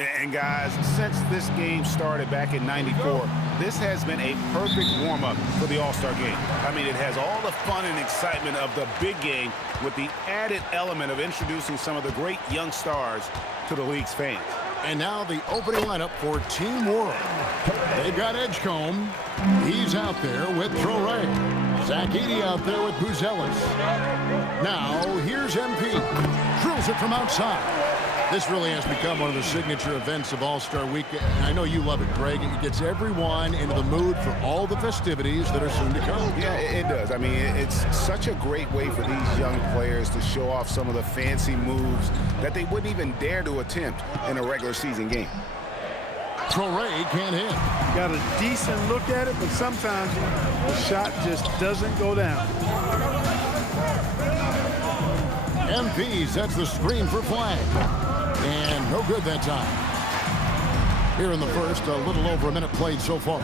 And guys, since this game started back in '94, this has been a perfect warm-up for the All-Star game. I mean, it has all the fun and excitement of the big game with the added element of introducing some of the great young stars to the league's fans. And now the opening lineup for Team World. They've got Edgecombe. He's out there with Traore. Zach Edey out there with Buzelis. Now, here's MP. Drills it from outside. This really has become one of the signature events of All-Star Week. I know you love it, Greg. It gets everyone into the mood for all the festivities that are soon to come. Yeah, it does. I mean, it's such a great way for these young players to show off some of the fancy moves that they wouldn't even dare to attempt in a regular season game. Traore can't hit. Got a decent look at it, but sometimes the shot just doesn't go down. MP sets the screen for Flag. And no good that time. Here in the first, a little over a minute played so far.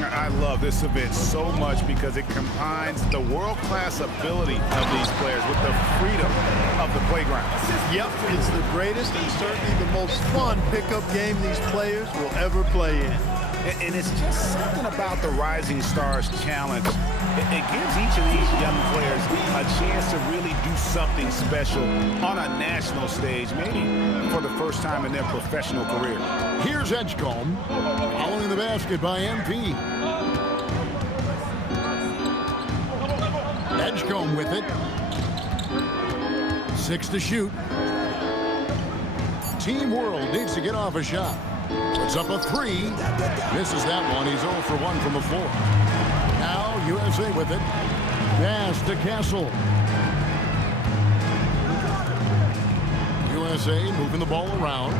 I love this event so much because it combines the world-class ability of these players with the freedom of the playground. Yep, it's the greatest and certainly the most fun pickup game these players will ever play in. And it's just something about the Rising Stars Challenge. It gives each of these young players a chance to really do something special on a national stage, maybe for the first time in their professional career. Here's Edgecombe, following the basket by MP. Edgecombe with it. 6 to shoot. Team World needs to get off a shot. Puts up a 3. Misses that one. He's 0 for 1 from the floor. Now USA with it. Pass to Castle. USA moving the ball around.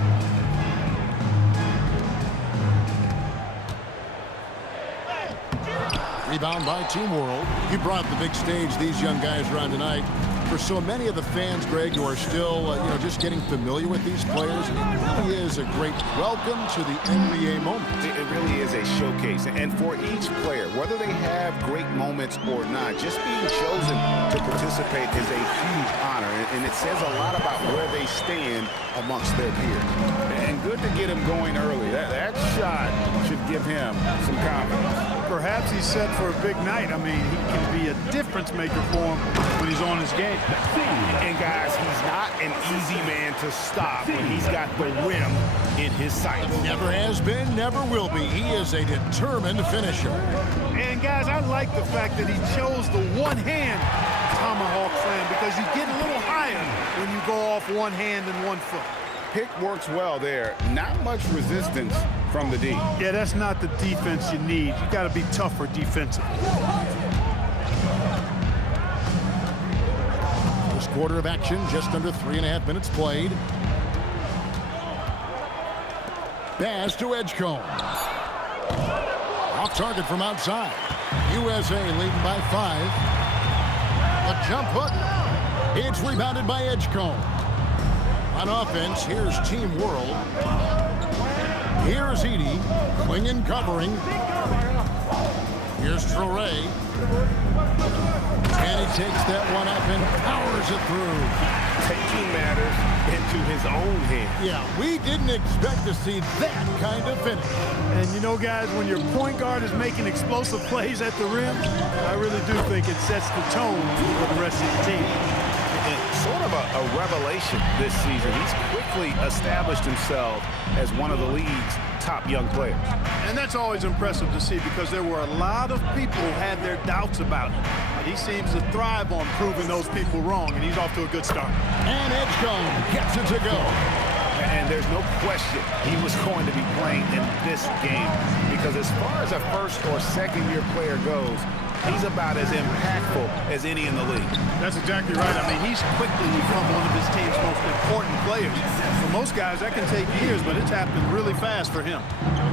Rebound by Team World. You brought the big stage these young guys are on tonight. For so many of the fans, Greg, who are still, just getting familiar with these players, it really is a great welcome to the NBA moment. It really is a showcase. And for each player, whether they have great moments or not, just being chosen to participate is a huge honor. And it says a lot about where they stand amongst their peers. And good to get him going early. That shot should give him some confidence. Perhaps he's set for a big night. I mean, he can be a difference maker for him when he's on his game. And guys, he's not an easy man to stop when he's got the rim in his sights. Never has been, never will be. He is a determined finisher. And guys, I like the fact that he chose the one-hand tomahawk slam because you get a little higher when you go off one hand and 1 foot. Pick works well there. Not much resistance from the D. Yeah, that's not the defense you need. You got to be tougher defensively. First quarter of action, just under 3.5 minutes played. Pass to Edgecombe. Off target from outside. USA leading by 5. A jump hook. It's rebounded by Edgecombe. On offense, here's Team World. Here's Edey, clinging, covering. Here's Traore. And he takes that one up and powers it through. Taking matters into his own hands. Yeah, we didn't expect to see that kind of finish. And you know, guys, when your point guard is making explosive plays at the rim, I really do think it sets the tone for the rest of the team. Sort of a revelation this season. He's quickly established himself as one of the league's top young players. And that's always impressive to see because there were a lot of people who had their doubts about him. But he seems to thrive on proving those people wrong, and he's off to a good start. And Edgecombe gets it to go. And there's no question he was going to be playing in this game because as far as a first or second year player goes, he's about as impactful as any in the league. That's exactly right. I mean, he's quickly become one of his team's most important players. For most guys, that can take years, but it's happened really fast for him.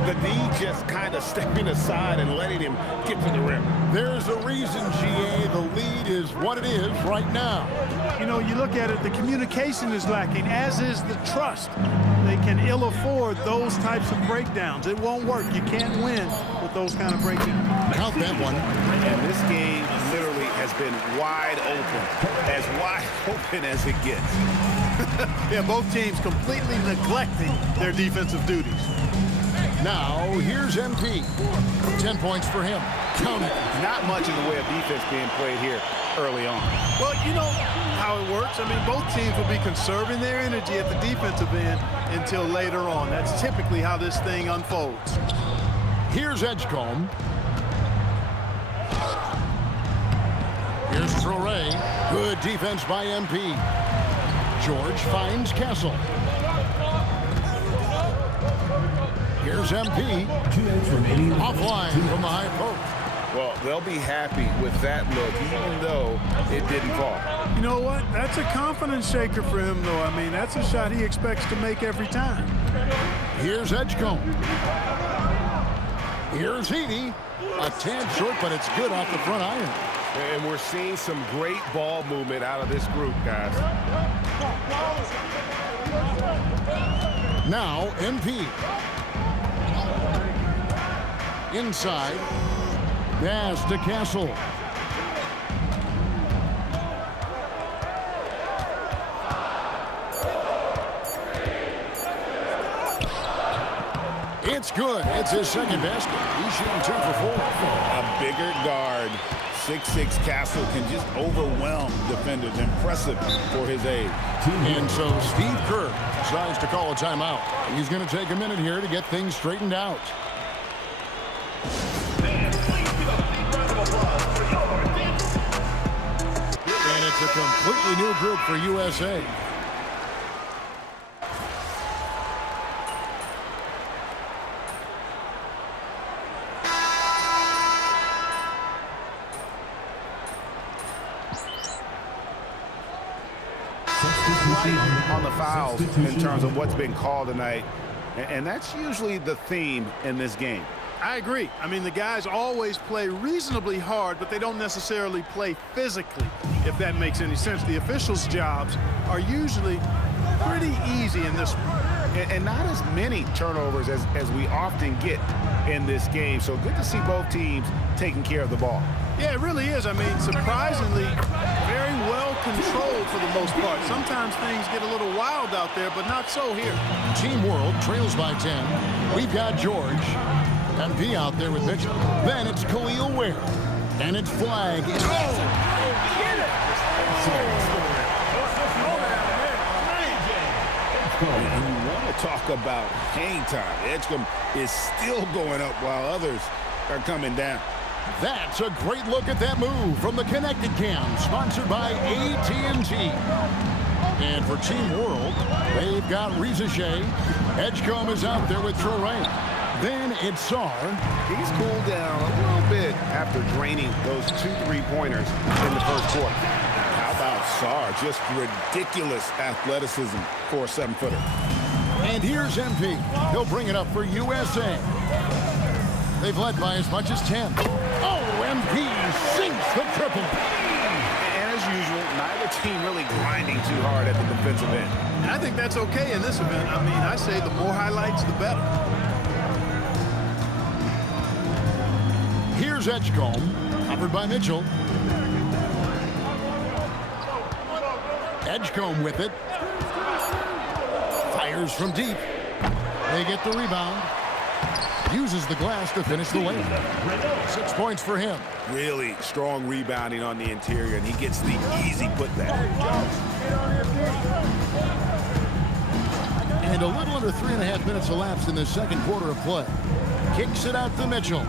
The D just kind of stepping aside and letting him get to the rim. There's a reason, GA, the lead is what it is right now. You know, you look at it, the communication is lacking, as is the trust. They can ill afford those types of breakdowns. It won't work. You can't win with those kind of breakdowns. Count that one. And this game literally has has been wide open as it gets. Yeah, both teams completely neglecting their defensive duties. Now, here's MP. 10 points for him. Count it. Not much in the way of defense being played here early on. Well, you know how it works. I mean, both teams will be conserving their energy at the defensive end until later on. That's typically how this thing unfolds. Here's Edgecombe. Here's Traore. Good defense by MP. George finds Castle. Here's MP. Offline from the high post. Well, they'll be happy with that look, even though it didn't fall. You know what? That's a confidence shaker for him, though. I mean, that's a shot he expects to make every time. Here's Edgecombe. Here's Heaney. A tad short, but it's good off the front iron. And we're seeing some great ball movement out of this group, guys. Now, MP. Inside. Pass to Castle. It's good. It's his second basket. He's shooting 2 for 4. A bigger guard, 6'6" Castle, can just overwhelm defenders. Impressive for his age. And so Steve Kerr decides to call a timeout. He's going to take a minute here to get things straightened out. And it's a completely new group for USA. On the fouls in terms of what's been called tonight, and that's usually the theme in this game. I agree. I mean, the guys always play reasonably hard, but they don't necessarily play physically, if that makes any sense. The officials' jobs are usually pretty easy in this one. And not as many turnovers as we often get in this game. So good to see both teams taking care of the ball. Yeah, it really is. I mean, surprisingly, very well controlled for the most part. Sometimes things get a little wild out there, but not so here. Team World trails by 10. We've got George. MP out there with Mitchell. Then it's Khalil Ware. And it's flag. When you want to talk about hang time, Edgecombe is still going up while others are coming down. That's a great look at that move from the Connected Cam, sponsored by AT&T. And for Team World, they've got Rizache. Edgecombe is out there with Traore. Then it's Sarr. He's cooled down a little bit after draining those 2 3-pointers in the first quarter. How about Sarr? Just ridiculous athleticism for a 7-footer. And here's MP. He'll bring it up for USA. They've led by as much as 10. Oh, MP sinks the triple. And as usual, neither team really grinding too hard at the defensive end. And I think that's okay in this event. I mean, I say the more highlights, the better. Here's Edgecombe, covered by Mitchell. Edgecombe with it. Fires from deep. They get the rebound. Uses the glass to finish the lane. 6 points for him. Really strong rebounding on the interior, and he gets the easy putback. And a little under 3.5 minutes elapsed in the second quarter of play. Kicks it out to Mitchell.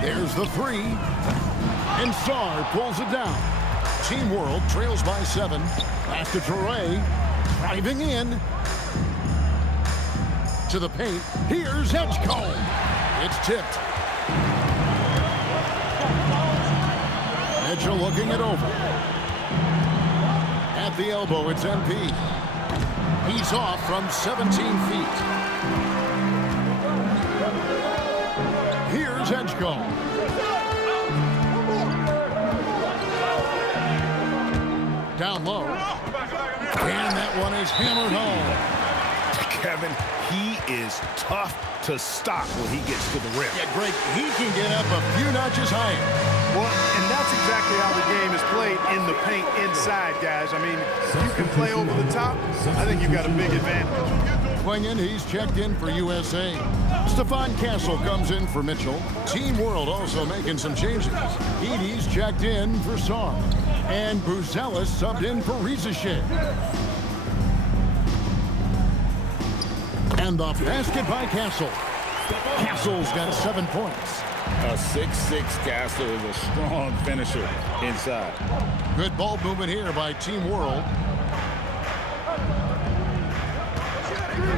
There's the 3. And Sarr pulls it down. Team World trails by 7. After Traore driving in to the paint. Here's Edgecombe. It's tipped. Mitchell looking it over. At the elbow, it's MP. He's off from 17 feet. Here's Edgecombe. Down low. And that one is hammered home. Kevin, he is tough to stop when he gets to the rim. Yeah, Greg, he can get up a few notches higher. Well, and that's exactly how the game is played in the paint inside, guys. I mean, if you can play over the top, I think you've got a big advantage. Swinging, he's checked in for USA. Stephon Castle comes in for Mitchell. Team World also making some changes. Edey's checked in for Sarr. And Buzelis subbed in for Rizachet. And the basket by Castle. Castle's got 7 points. A 6'6" Castle is a strong finisher inside. Good ball movement here by Team World.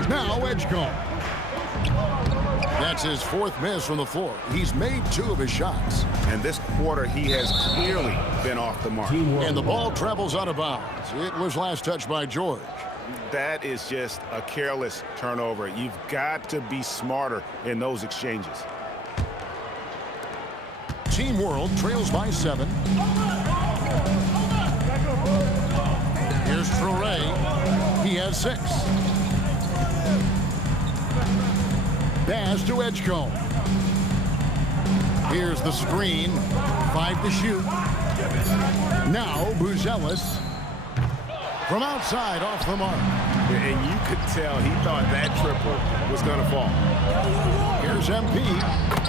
Now Edgecombe. That's his 4th miss from the floor. He's made 2 of his shots. And this quarter, he has clearly been off the mark. And the ball travels out of bounds. It was last touched by George. That is just a careless turnover. You've got to be smarter in those exchanges. Team World trails by 7. Here's Traore. He has 6. Pass to Edgecombe. Here's the screen. 5 to shoot. Now Buzelis. From outside, off the mark. And you could tell he thought that triple was going to fall. Here's MP.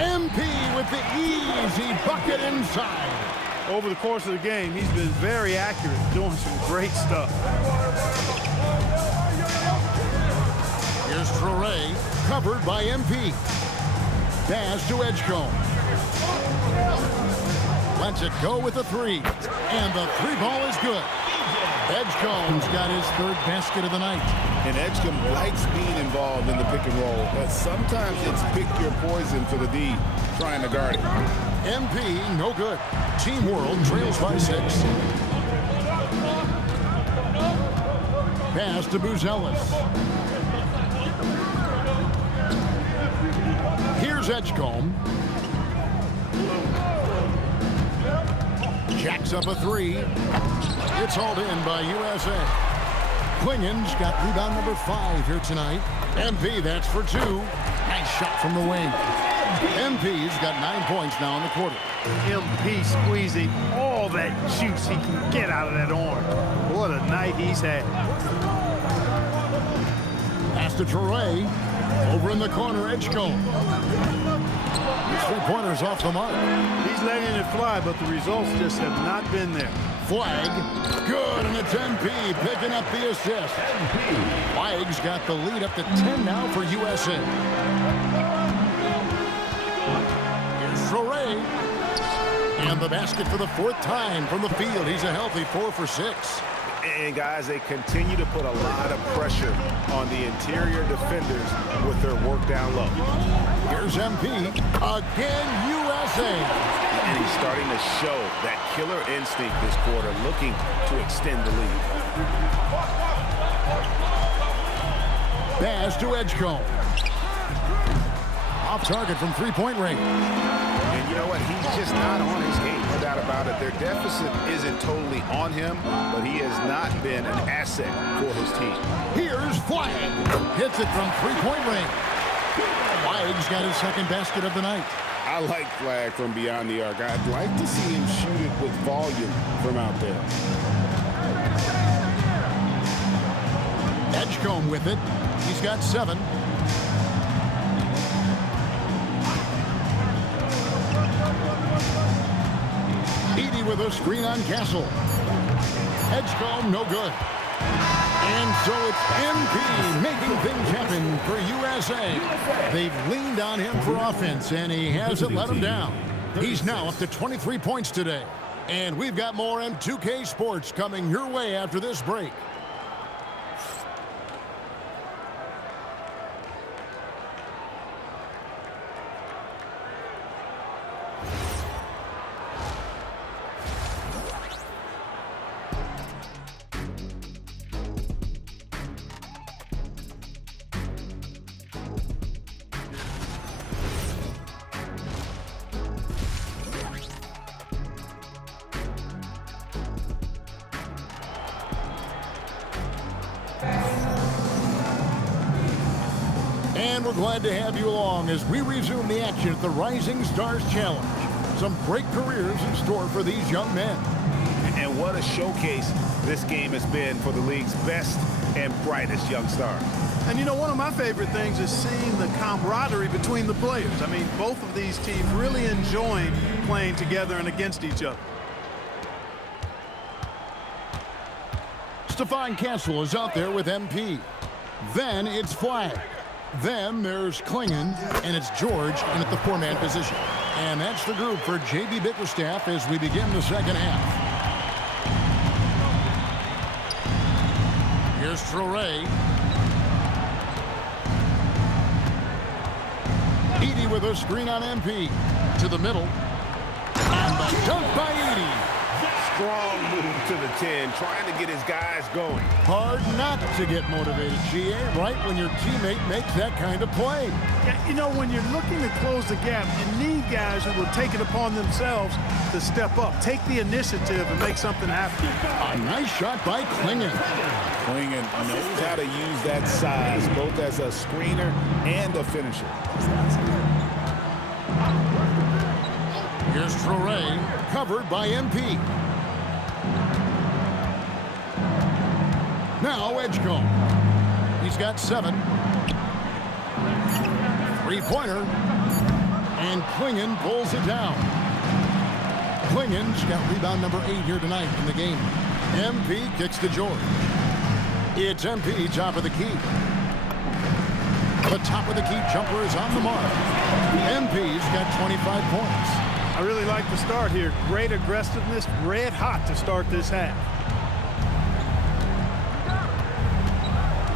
MP with the easy bucket inside. Over the course of the game, he's been very accurate, doing some great stuff. Here's Traore, covered by MP. Pass to Edgecombe. Lets it go with the 3. And the 3 ball is good. Edgecombe's got his 3rd basket of the night. And Edgecombe likes being involved in the pick and roll, but sometimes it's pick your poison for the D, trying to guard it. MP, no good. Team World trails by 6. Pass to Buzelis. Here's Edgecombe. Jacks up a 3. It's hauled in by USA. Quinion's got rebound number 5 here tonight. MP, that's for 2. Nice shot from the wing. MP's got 9 points now in the quarter. MP squeezing all that juice he can get out of that arm. What a night he's had. Pass to Traore. Over in the corner, Edgecombe. His 3-pointer's off the mark. He's letting it fly, but the results just have not been there. Flag. Good, and it's MP picking up the assist. Flag's got the lead up to 10 now for USA. Here's Traore. And the basket for the 4th time from the field. He's a healthy 4 for 6. And guys, they continue to put a lot of pressure on the interior defenders with their work down low. Here's MP. Again, USA. And he's starting to show that killer instinct this quarter, looking to extend the lead. Pass to Edgecombe. Off target from 3-point range. And you know what? He's just not on his game, no doubt about it. Their deficit isn't totally on him, but he has not been an asset for his team. Here's Flag. Hits it from 3-point range. Flag's got his 2nd basket of the night. I like Flag from beyond the arc. I'd like to see him shoot it with volume from out there. Edgecombe with it. He's got 7. Edey with a screen on Castle. Edgecombe, no good. And so it's MP making things happen for USA. They've leaned on him for offense, and he hasn't let them down. He's now up to 23 points today. And we've got more M2K Sports coming your way after this break. And we're glad to have you along as we resume the action at the Rising Stars Challenge. Some great careers in store for these young men. And what a showcase this game has been for the league's best and brightest young stars. And you know, one of my favorite things is seeing the camaraderie between the players. I mean, both of these teams really enjoying playing together and against each other. Stephon Castle is out there with MP. Then it's flag. Then there's Klingon, and it's George in at the four-man position. And that's the group for J.B. Bickerstaff as we begin the second half. Here's Traore. Edey with a screen on MP. To the middle. And the dunk by Edey. Strong move to the 10, trying to get his guys going. Hard not to get motivated, GA, right when your teammate makes that kind of play. Yeah, you know, when you're looking to close the gap, you need guys who will take it upon themselves to step up, take the initiative, and make something happen. A nice shot by Klingon. Klingon knows how to use that size, both as a screener and a finisher. Here's Traore, covered by MP. Now Edgecombe. He's got 7. Three-pointer. And Klingon pulls it down. Klingon's got rebound number 8 here tonight in the game. MP kicks to George. It's MP, top of the key. The top of the key jumper is on the mark. MP's got 25 points. I really like the start here. Great aggressiveness, red hot to start this half.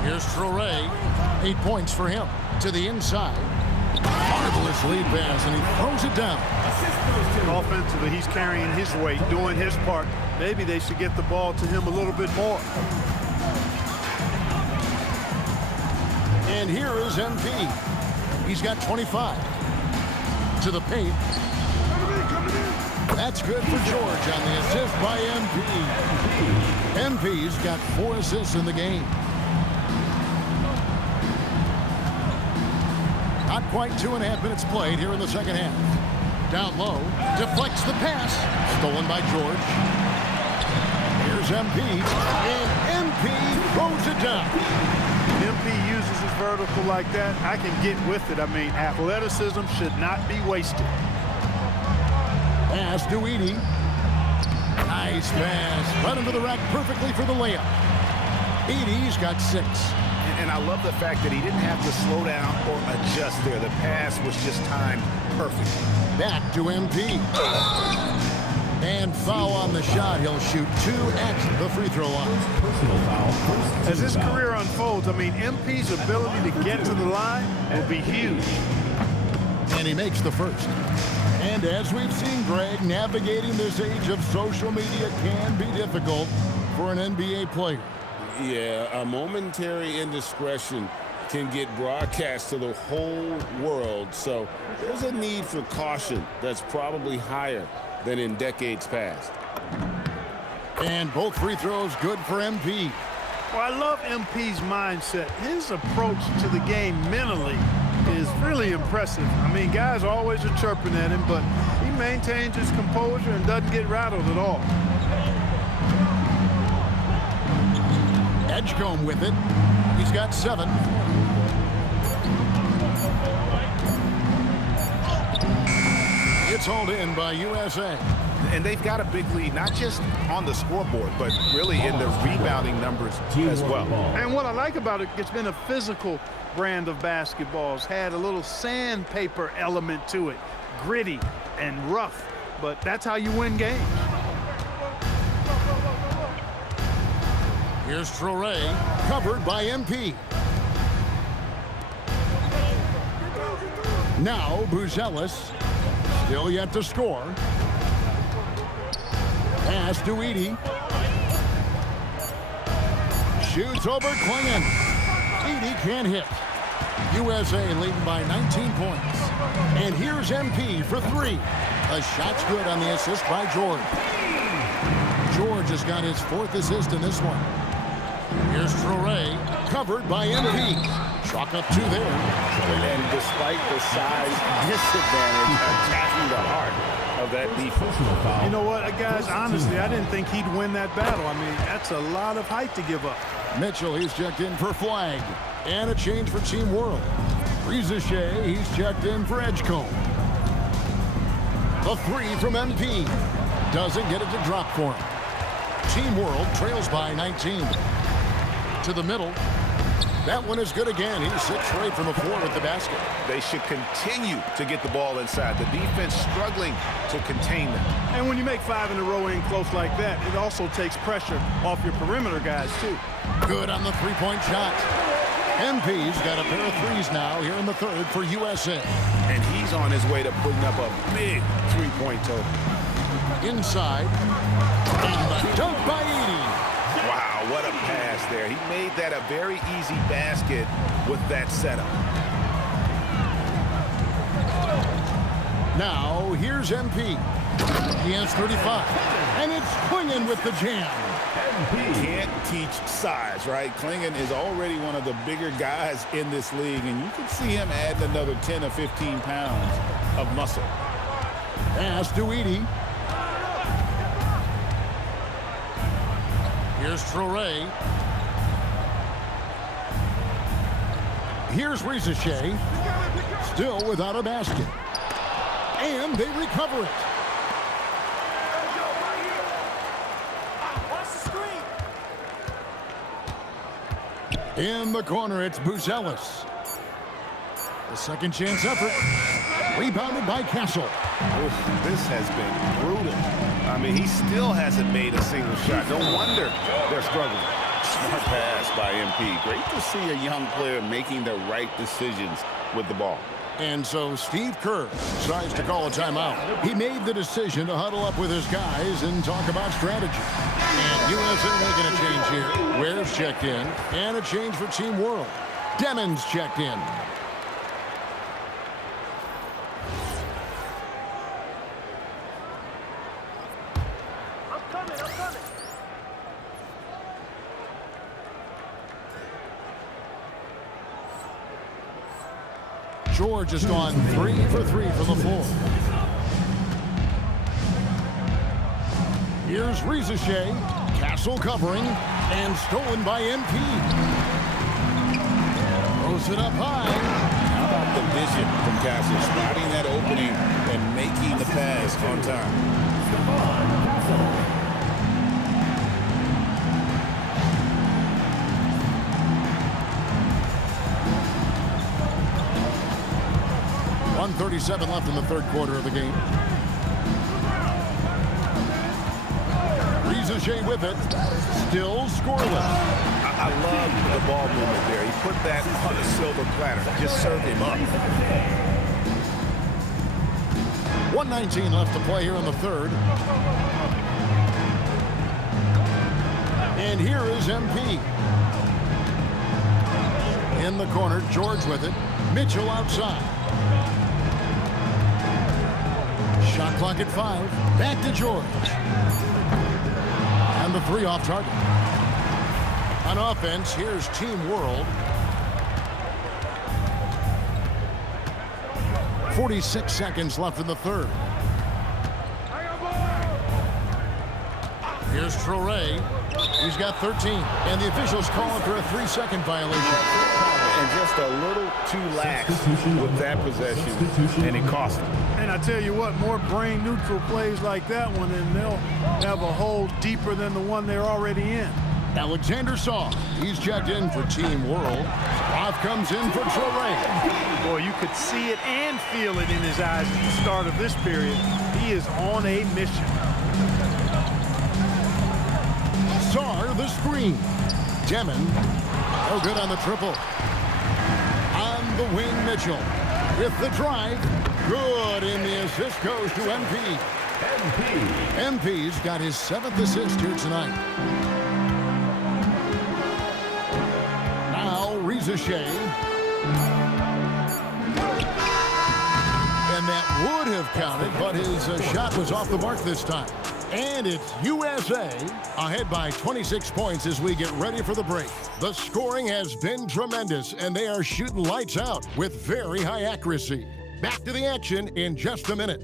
Here's Traore. 8 points for him. To the inside. Marvelous lead pass, and he throws it down. Offensively, he's carrying his weight, doing his part. Maybe they should get the ball to him a little bit more. And here is MP. He's got 25. To the paint. That's good for George on the assist by MP. MP's got 4 assists in the game. Not quite 2.5 minutes played here in the second half. Down low, deflects the pass. Stolen by George. Here's MP, and MP throws it down. MP uses his vertical like that. I can get with it. I mean, athleticism should not be wasted. Pass to Edey. Nice pass. Right into the rack perfectly for the layup. Edey's got 6. And I love the fact that he didn't have to slow down or adjust there. The pass was just timed perfect. Back to MP. And foul on the shot. He'll shoot 2 at the free throw line. Personal foul. As his career unfolds, I mean, MP's ability to get to the line will be huge. And he makes the first. And as we've seen, Greg, navigating this age of social media can be difficult for an NBA player. Yeah, a momentary indiscretion can get broadcast to the whole world, so there's a need for caution that's probably higher than in decades past. And both free throws good for MP. Well, I love MP's mindset. His approach to the game mentally is really impressive. I mean, guys always are chirping at him, but he maintains his composure and doesn't get rattled at all. Edgecombe with it. He's got 7. It's hauled in by USA. And they've got a big lead, not just on the scoreboard, but really in the rebounding numbers as well. And what I like about it, it's been a physical brand of basketball. It's had a little sandpaper element to it, gritty and rough, but that's how you win games. Here's Traore, covered by MP. Now Buzelis, still yet to score. Pass to Edey. Shoots over Klingon. Edey can't hit. USA leading by 19 points. And here's MP for 3. A shot's good on the assist by George. George has got his 4th assist in this one. Here's Traore, covered by MP. Chalk up 2 there. And despite the size disadvantage, attacking the heart of that defense. You know what, guys, honestly, I didn't think he'd win that battle. I mean, that's a lot of height to give up. Mitchell, he's checked in for flag. And a change for Team World. Rizachet, he's checked in for Edgecombe. The 3 from MP. Doesn't get it to drop for him. Team World trails by 19. To the middle. That one is good again. He's 6 for 8 from the floor with the basket. They should continue to get the ball inside. The defense struggling to contain them. And when you make 5 in a row in close like that, it also takes pressure off your perimeter guys, too. Good on the 3-point shot. MP's got a pair of threes now here in the third for USA. And he's on his way to putting up a big 3-point total. Inside. And the dunk by Edey. Wow, what a pass there. He made that a very easy basket with that setup. Now, here's MP. He has 35. And it's Clingan with the jam. Can't teach size, right? Clingan is already one of the bigger guys in this league, and you can see him add another 10 or 15 pounds of muscle. Pass to Edey. Here's Traore. Here's Rizachet. Still without a basket. And they recover it. In the corner, it's Buzelis. The second chance effort. Rebounded by Castle. Oof, this has been brutal. I mean, he still hasn't made a single shot. No wonder they're struggling. Smart pass by MP. Great to see a young player making the right decisions with the ball. And so Steve Kerr decides to call a timeout. He made the decision to huddle up with his guys and talk about strategy. And USA making a change here. Ware's checked in. And a change for Team World. Demons checked in. George has gone 3 for 3 from the floor. Here's Rizachet. Castle covering. And stolen by MP. Throws it up high. How about the vision from Castle, spotting that opening and making the pass on time. Castle. 1:37 left in the third quarter of the game. Rizachet with it. Still scoreless. I love the ball movement there. He put that on a silver platter. Just served him up. 1:19 left to play here in the third. And here is MP. In the corner, George with it. Mitchell outside. Shot clock at 5. Back to George. And the 3 off target. On offense, here's Team World. 46 seconds left in the third. Here's Traore. He's got 13. And the officials calling for a 3-second violation. And just a little too lax with that possession, and it cost him. And I tell you what, more brain-neutral plays like that one, and they'll have a hole deeper than the one they're already in. Alexander Saw. He's checked in for Team World. Off comes in for Traore. Boy, you could see it and feel it in his eyes at the start of this period. He is on a mission. Sarr the screen. Demon. No good on the triple. On the wing, Mitchell. With the drive. Good, and the assist goes to MP. MP's got his 7th assist here tonight. Now, Rizachet. And that would have counted, but his shot was off the mark this time. And it's USA ahead by 26 points as we get ready for the break. The scoring has been tremendous, and they are shooting lights out with very high accuracy. Back to the action in just a minute.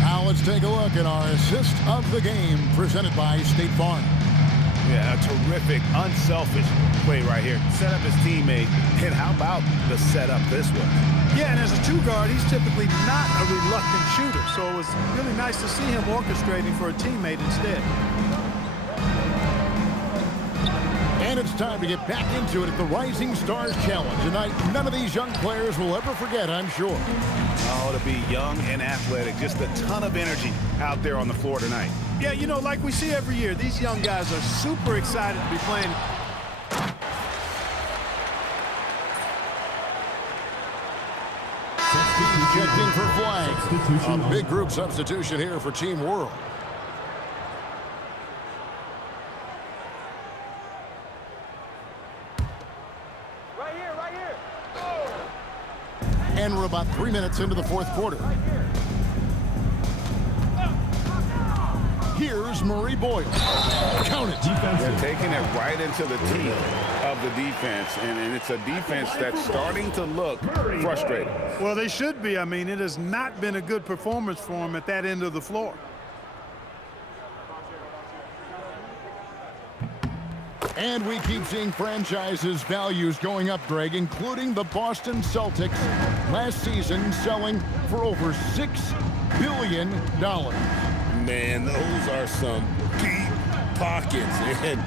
Now let's take a look at our assist of the game presented by State Farm. Yeah, a terrific, unselfish play right here. Set up his teammate, and how about the setup this one? Yeah, and as a two guard, he's typically not a reluctant shooter, so it was really nice to see him orchestrating for a teammate instead. And it's time to get back into it at the Rising Stars Challenge. Tonight, none of these young players will ever forget, I'm sure. Oh, to be young and athletic, just a ton of energy out there on the floor tonight. Yeah, you know, like we see every year, these young guys are super excited to be playing. Checked in for flag. A big group substitution here for Team World. Right here. And we're about 3 minutes into the fourth quarter. Here's Murray Boyle. Count it. They're taking it right into the teeth of the defense, and it's a defense that's starting to look frustrated. Well, they should be. I mean, it has not been a good performance for them at that end of the floor. And we keep seeing franchises' values going up, Greg, including the Boston Celtics last season selling for over $6 billion. Man, those are some deep pockets. And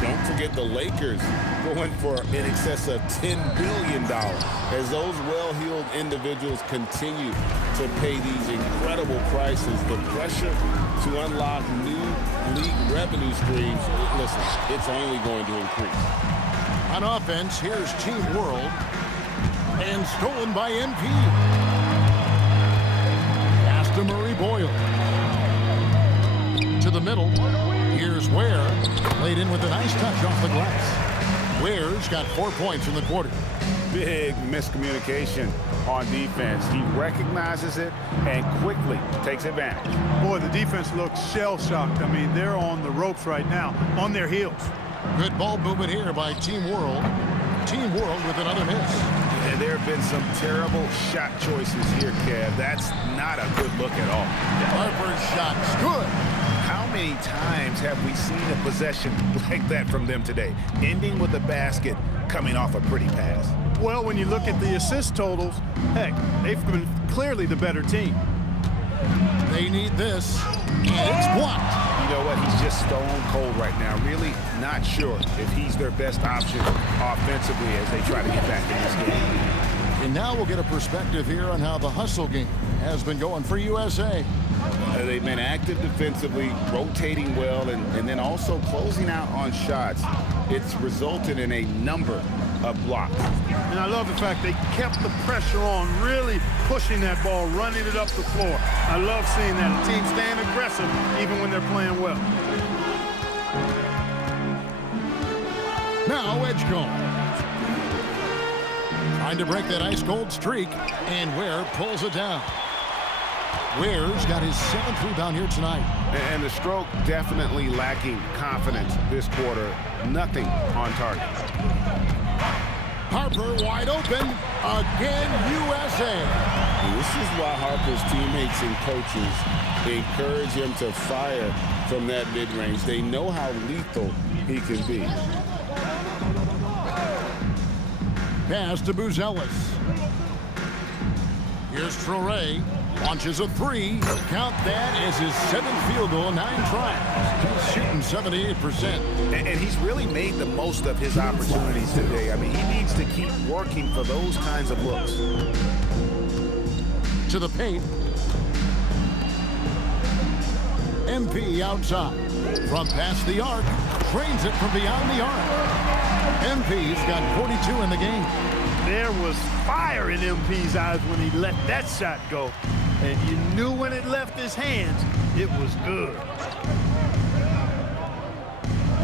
don't forget the Lakers going for in excess of $10 billion as those well-heeled individuals continue to pay these incredible prices. The pressure to unlock new league revenue streams, listen, it's only going to increase. On offense, here's Team World. And stolen by MP. Pass to Murray Boyle. To the middle. Here's Ware. Laid in with a nice touch off the glass. Ware's got 4 points in the quarter. Big miscommunication on defense. He recognizes it and quickly takes advantage. Boy, the defense looks shell-shocked. I mean, they're on the ropes right now, on their heels. Good ball movement here by Team World. Team World with another miss. And there have been some terrible shot choices here, Kev. That's not a good look at all. Harper's shot's good. How many times have we seen a possession like that from them today, ending with a basket coming off a pretty pass? Well, when you look at the assist totals, heck, they've been clearly the better team. They need this, and it's blocked. You know what? He's just stone cold right now. Really not sure if he's their best option offensively as they try to get back in this game. And now we'll get a perspective here on how the hustle game has been going for USA. They've been active defensively, rotating well, and then also closing out on shots. It's resulted in a number of blocks. And I love the fact they kept the pressure on, really pushing that ball, running it up the floor. I love seeing that. The team staying aggressive even when they're playing well. Now Edgecombe. Trying to break that ice-cold streak, and Ware pulls it down. Ware's got his 7th rebound here tonight. And the stroke definitely lacking confidence this quarter. Nothing on target. Harper wide open. Again, USA. This is why Harper's teammates and coaches encourage him to fire from that mid-range. They know how lethal he can be. Pass to Buzelis. Here's Traore. Launches a three. Count that as his 7th field goal in 9 tries. He's shooting 78%. And he's really made the most of his opportunities today. I mean, he needs to keep working for those kinds of looks. To the paint. MP outside. From past the arc. Trains it from beyond the arc. MP's got 42 in the game. There was fire in MP's eyes when he let that shot go. And you knew when it left his hands, it was good.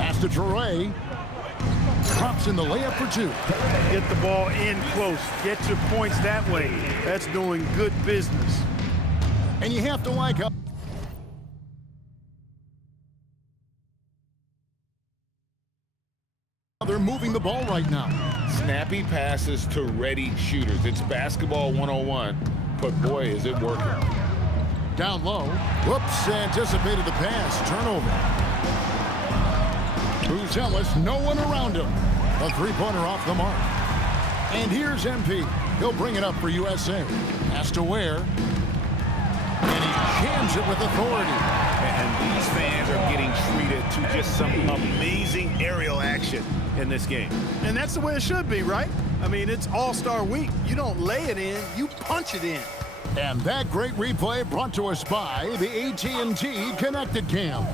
Pass to Traore. Drops in the layup for two. Get the ball in close. Get your points that way. That's doing good business. And you have to like how they're moving the ball right now. Snappy passes to ready shooters. It's basketball 101, but boy, is it working. Down low. Whoops, anticipated the pass. Turnover. Buzelis, no one around him. A three-pointer off the mark. And here's MP. He'll bring it up for USA. Pass to Ware. And he jams it with authority. And these fans are getting treated to just some amazing aerial action in this game. And that's the way it should be, right? I mean, it's All-Star Week. You don't lay it in, you punch it in. And that great replay brought to us by the AT&T Connected Cam.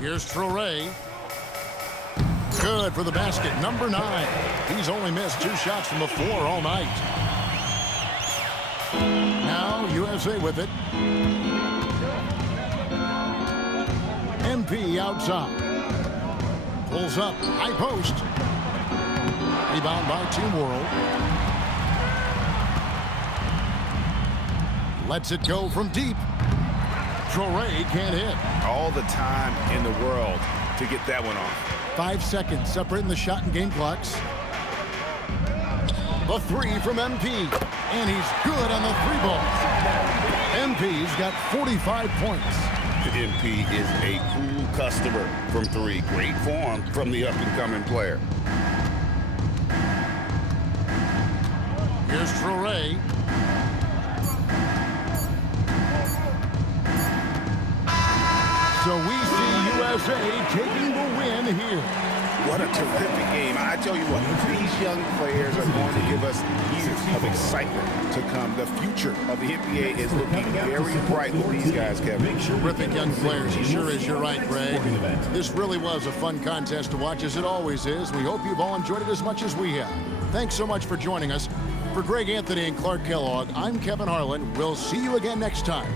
Here's Traore. Good for the basket, number 9. He's only missed 2 shots from the floor all night. Now USA with it. MP outside. Pulls up, high post. Rebound by Team World. Lets it go from deep. Traore can't hit. All the time in the world to get that one off. 5 seconds separating the shot and game clocks. The three from MP. And he's good on the 3 ball. MP's got 45 points. MP is a cool customer from 3. Great form from the up-and-coming player. Here's Traore. So we see USA taking the win here. What a terrific game. I tell you what, these young players are going to give us years of excitement to come. The future of the NBA is looking very bright with these guys, Kevin. Terrific young players. He sure is. You're right, Greg. This really was a fun contest to watch, as it always is. We hope you've all enjoyed it as much as we have. Thanks so much for joining us. For Greg Anthony and Clark Kellogg, I'm Kevin Harlan. We'll see you again next time.